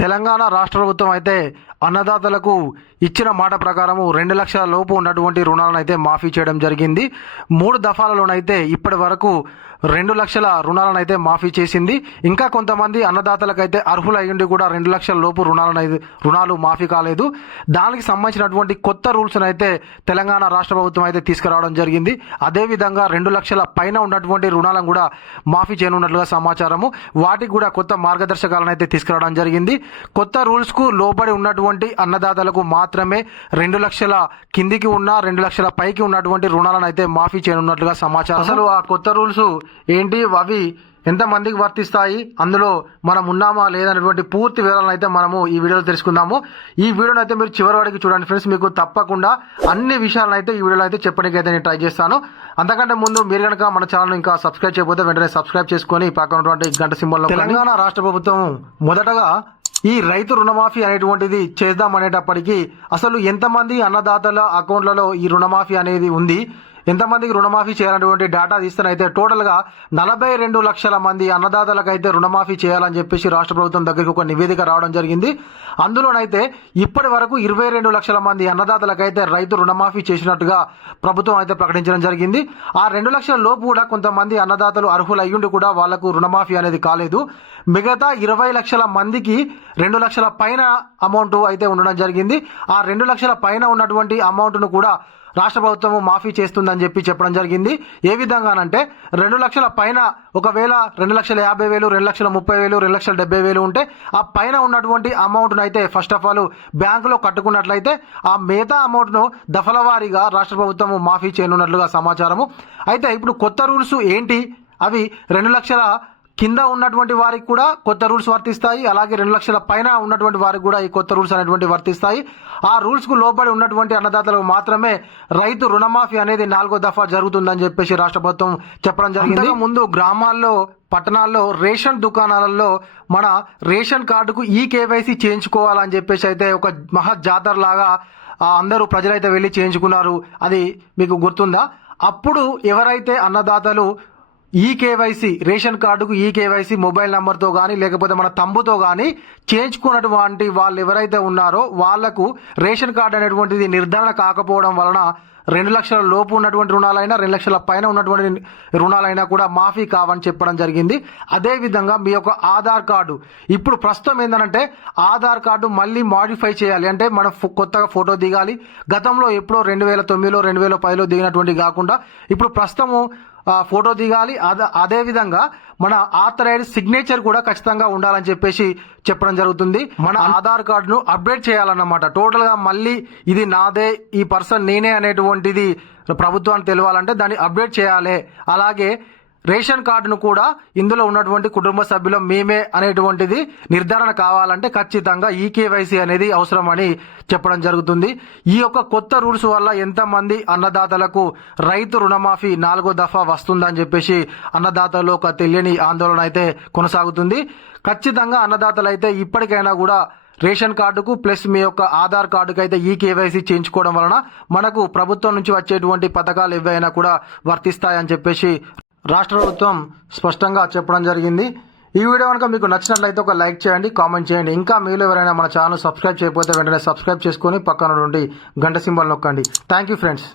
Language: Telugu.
తెలంగాణ రాష్ట్ర ప్రభుత్వం అయితే అన్నదాతలకు ఇచ్చిన మాట ప్రకారము రెండు లక్షల లోపు ఉన్నటువంటి రుణాలను అయితే మాఫీ చేయడం జరిగింది. మూడు దఫాలలోనైతే ఇప్పటి వరకు రెండు లక్షల రుణాలను అయితే మాఫీ చేసింది. ఇంకా కొంతమంది అన్నదాతలకు అయితే అర్హులు అయ్యుండి కూడా రెండు లక్షల లోపు రుణాలను అయితే రుణాలు మాఫీ కాలేదు. దానికి సంబంధించినటువంటి కొత్త రూల్స్ను అయితే తెలంగాణ రాష్ట్ర ప్రభుత్వం అయితే తీసుకురావడం జరిగింది. అదేవిధంగా రెండు లక్షల పైన ఉన్నటువంటి రుణాలను కూడా మాఫీ చేయనున్నట్లుగా సమాచారము. వాటికి కూడా కొత్త మార్గదర్శకాలను అయితే తీసుకురావడం జరిగింది. కొత్త రూల్స్కు లోబడి ఉన్నటువంటి అన్నదాతలకు మాత్రమే రెండు లక్షల కిందికి ఉన్న రెండు లక్షల పైకి ఉన్నటువంటి రుణాలను అయితే మాఫీ చేయనున్నట్లుగా సమాచారం. అసలు ఆ కొత్త రూల్స్ ఏంటి? అవి ఎంత మందికి వర్తిస్తాయి? అందులో మనం ఉన్నామా లేదనేటువంటి పూర్తి వివరాలను అయితే మనము ఈ వీడియోలో తెలుసుకుందాము. ఈ వీడియోని అయితే మీరు చివరి వరకు చూడండి ఫ్రెండ్స్. మీకు తప్పకుండా అన్ని విషయాలను అయితే ఈ వీడియోలో అయితే చెప్పడానికి అయితే నేను ట్రై చేస్తాను. అంతకంటే ముందు మీరు కనుక మన ఛానల్ ఇంకా సబ్స్క్రైబ్ చేయకపోతే వెంటనే సబ్స్క్రైబ్ చేసుకొని పక్కన ఉన్నటువంటి గంట సింబల్ తెలంగాణ రాష్ట్ర ప్రభుత్వం మొదటగా ఈ రైతు రుణమాఫీ అనేటువంటిది చేద్దాం అనేటప్పటికీ అసలు ఎంతమంది అన్నదాతల అకౌంట్లలో ఈ రుణమాఫీ అనేది ఉంది? ఎంతమందికి రుణమాఫీ చేయాలనేటువంటి డేటా తీస్తేనైతే టోటల్గా నలభై రెండు లక్షల మంది అన్నదాతలకైతే రుణమాఫీ చేయాలని చెప్పేసి రాష్ట్ర ప్రభుత్వం దగ్గరికి ఒక నివేదిక రావడం జరిగింది. అందులోనైతే ఇప్పటి వరకు ఇరవై రెండు లక్షల మంది అన్నదాతలకైతే రైతు రుణమాఫీ చేసినట్టుగా ప్రభుత్వం అయితే ప్రకటించడం జరిగింది. ఆ రెండు లక్షల లోపు కూడా కొంతమంది అన్నదాతలు అర్హులు అయ్యుండి కూడా వాళ్ళకు రుణమాఫీ అనేది కాలేదు. మిగతా ఇరవై లక్షల మందికి రెండు లక్షల పైన అమౌంట్ అయితే ఉండడం జరిగింది. ఆ రెండు లక్షల పైన ఉన్నటువంటి అమౌంట్ను కూడా రాష్ట్ర ప్రభుత్వం మాఫీ చేస్తుందని చెప్పి చెప్పడం జరిగింది. ఏ విధంగానంటే రెండు లక్షల పైన ఒకవేళ రెండు లక్షల యాభై వేలు రెండు లక్షల ముప్పై వేలు రెండు లక్షల డెబ్బై వేలు ఉంటే ఆ పైన ఉన్నటువంటి అమౌంట్ను అయితే ఫస్ట్ ఆఫ్ ఆల్ బ్యాంకులో కట్టుకున్నట్లయితే ఆ మిగతా అమౌంట్ను దఫల వారీగా రాష్ట్ర ప్రభుత్వం మాఫీ చేయనున్నట్లుగా సమాచారము. అయితే ఇప్పుడు కొత్త రూల్స్ ఏంటి? అవి రెండు లక్షల కింద ఉన్నటువంటి వారికి కూడా కొత్త రూల్స్ వర్తిస్తాయి. అలాగే రెండు లక్షల పైన ఉన్నటువంటి వారికి కూడా ఈ కొత్త రూల్స్ అనేటువంటి వర్తిస్తాయి. ఆ రూల్స్కు లోబడి ఉన్నటువంటి అన్నదాతలకు మాత్రమే రైతు రుణమాఫీ అనేది నాలుగో దఫా జరుగుతుందని చెప్పేసి రాష్ట్ర ప్రభుత్వం చెప్పడం జరిగింది. ముందు గ్రామాల్లో పట్టణాల్లో రేషన్ దుకాణాలలో మన రేషన్ కార్డుకు ఈ కేవైసీ చేయించుకోవాలని చెప్పేసి అయితే ఒక మహా జాతర లాగా అందరూ ప్రజలైతే వెళ్ళి చేయించుకున్నారు. అది మీకు గుర్తుందా? అప్పుడు ఎవరైతే అన్నదాతలు ఈ కేవైసీ రేషన్ కార్డుకు ఈ కేవైసీ మొబైల్ నంబర్తో కానీ లేకపోతే మన తంబుతో కానీ చేయించుకున్నటువంటి వాళ్ళు ఎవరైతే ఉన్నారో వాళ్ళకు రేషన్ కార్డు అనేటువంటిది నిర్ధారణ కాకపోవడం వలన రెండు లక్షల లోపు ఉన్నటువంటి రుణాలైనా రెండు లక్షల పైన ఉన్నటువంటి రుణాలైనా కూడా మాఫీ కావని చెప్పడం జరిగింది. అదేవిధంగా మీ యొక్క ఆధార్ కార్డు. ఇప్పుడు ప్రస్తుతం ఏంటంటే ఆధార్ కార్డు మళ్ళీ మాడిఫై చేయాలి. అంటే మనం కొత్తగా ఫోటో దిగాలి. గతంలో ఎప్పుడో రెండు వేల తొమ్మిదిలో రెండు వేల పదిలో దిగినటువంటి కాకుండా ఇప్పుడు ప్రస్తుతము ఫోటో దిగాలి. అద- అదే విధంగా మన ఆథరైడ్ సిగ్నేచర్ కూడా ఖచ్చితంగా ఉండాలని చెప్పేసి చెప్పడం జరుగుతుంది. మన ఆధార్ కార్డును అప్డేట్ చేయాలన్నమాట. టోటల్గా మళ్ళీ ఇది నాదే ఈ పర్సన్ నేనే అనేటువంటిది ప్రభుత్వానికి తెలవాలంటే దాన్ని అప్డేట్ చేయాలి. అలాగే రేషన్ కార్డును కూడా ఇందులో ఉన్నటువంటి కుటుంబ సభ్యులం మేమే అనేటువంటిది నిర్ధారణ కావాలంటే ఖచ్చితంగా ఈ కేవైసీ అనేది అవసరమని చెప్పడం జరుగుతుంది. ఈ యొక్క కొత్త రూల్స్ వల్ల ఎంతమంది అన్నదాతలకు రైతు రుణమాఫీ నాలుగో దఫా వస్తుందని చెప్పేసి అన్నదాతలు ఒక తెలియని ఆందోళన అయితే కొనసాగుతుంది. ఖచ్చితంగా అన్నదాతలు అయితే ఇప్పటికైనా కూడా రేషన్ కార్డుకు ప్లస్ మీ యొక్క ఆధార్ కార్డుకు అయితే ఈ కేవైసీ చేయించుకోవడం వలన మనకు ప్రభుత్వం నుంచి వచ్చేటువంటి పథకాలు ఏవైనా కూడా వర్తిస్తాయని చెప్పేసి రాష్ట్ర ప్రభుత్వం స్పష్టంగా చెప్పడం జరిగింది. ఈ వీడియో కనుక మీకు నచ్చినట్లయితే ఒక లైక్ చేయండి కామెంట్ చేయండి. ఇంకా మీలో ఎవరైనా మన ఛానల్ సబ్స్క్రైబ్ చేయకపోతే వెంటనే సబ్స్క్రైబ్ చేసుకొని పక్కన నుండి గంట సింబల్ నొక్కండి. Thank you friends.